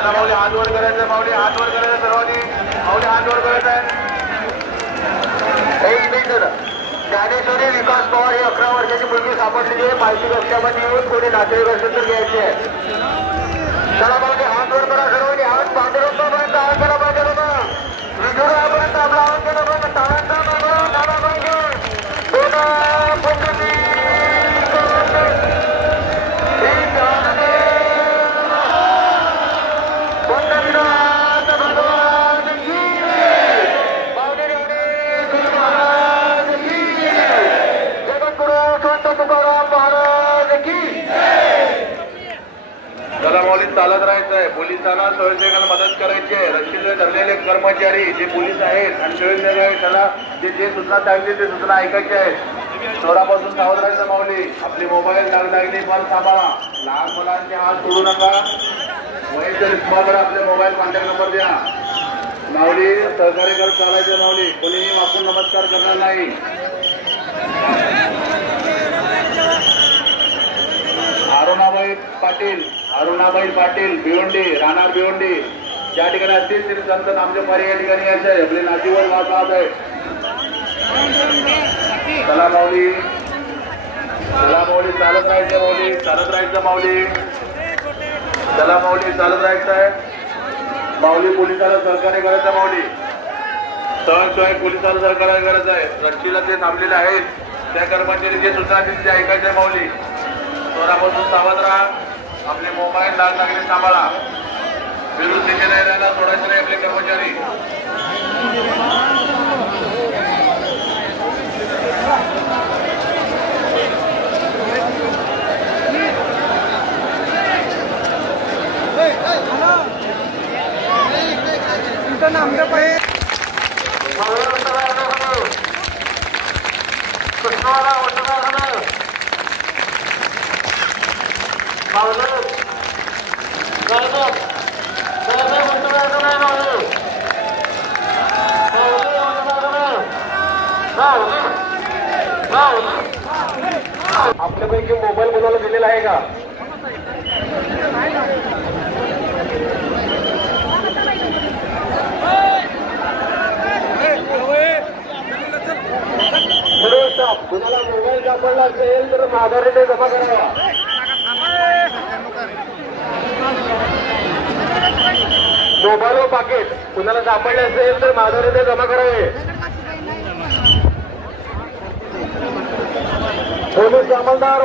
चला माऊली हात वर करायचं, माऊली हात वर करायचं, सर्वांनी माऊली हात वर करायचं. ज्ञानेश्वरी विकास पवार ही 11 वर्षाची मुलगी सापडलेली आहे. माहिती रस्त्यामध्ये येऊन कोणी नातेवाईक असेल तर घ्यायचे आहे. चला माऊली हात वर करा सर्वांनी. हात पांढरपर्यंत हात केला पाहिजे बाबा. विजुरापर्यंत आपला हात केला पाहिजे. ताळांचा मागं झाला पाहिजे. चला माऊली चालत राहायचंय. पोलिसांना स्वयंसेवकांना मदत करायची आहे. रस्त्यावर धरलेले कर्मचारी जे पोलीस आहेत आणि स्वयंसेवक आहेत त्याला जे सूचना सांगतील ते सूचना ऐकायचे आहेत. चोरापासून सावध राहायचं माऊली. आपली मोबाईल लागली पण सांभाळा. लहान मुलांचे हात सोडू नका. वयस्कर तुम्हाला आपले मोबाईल कॉन्टॅक्ट नंबर द्या. माऊली सहकार्य करत चालायचे. माऊली कोणीही वाकून नमस्कार करणार नाही. अरुणाबाई पाटील भिवंडी राहणार भिवंडी ज्या ठिकाणी असतील तरी संत नामदेव पारे या ठिकाणी यायचे आहे. आपले नाशिकवर वाद आहे. चला माऊली चालत राहायचं. माऊली चालत राहायचं. माऊली चला माऊली चालत राहायचं आहे. माऊली पोलिसाला सहकार्य करायचं. माऊली सहज पोलिसाला सहकार्य करायचं आहे. रस्त्याला ते थांबलेले आहेत त्या कर्मचारी जे सूचना दिली ते ऐकायचे. माऊली चोरापासून सावध राहा. आपले मोबाईल लागले सांभाळा. विरुद्ध दिशेने राहायला सोडायचे नाही आपले कर्मचारी. आपल्यापैकी मोबाईल कोणाला दिलेला आहे का? कुणाला मोबाईल सापडला असेल तर आधारित जमा करावा. मोबाईल व पाकिट कुणाला सापडले असेल तर आधारित जमा करावे. पोलीस अंमलदार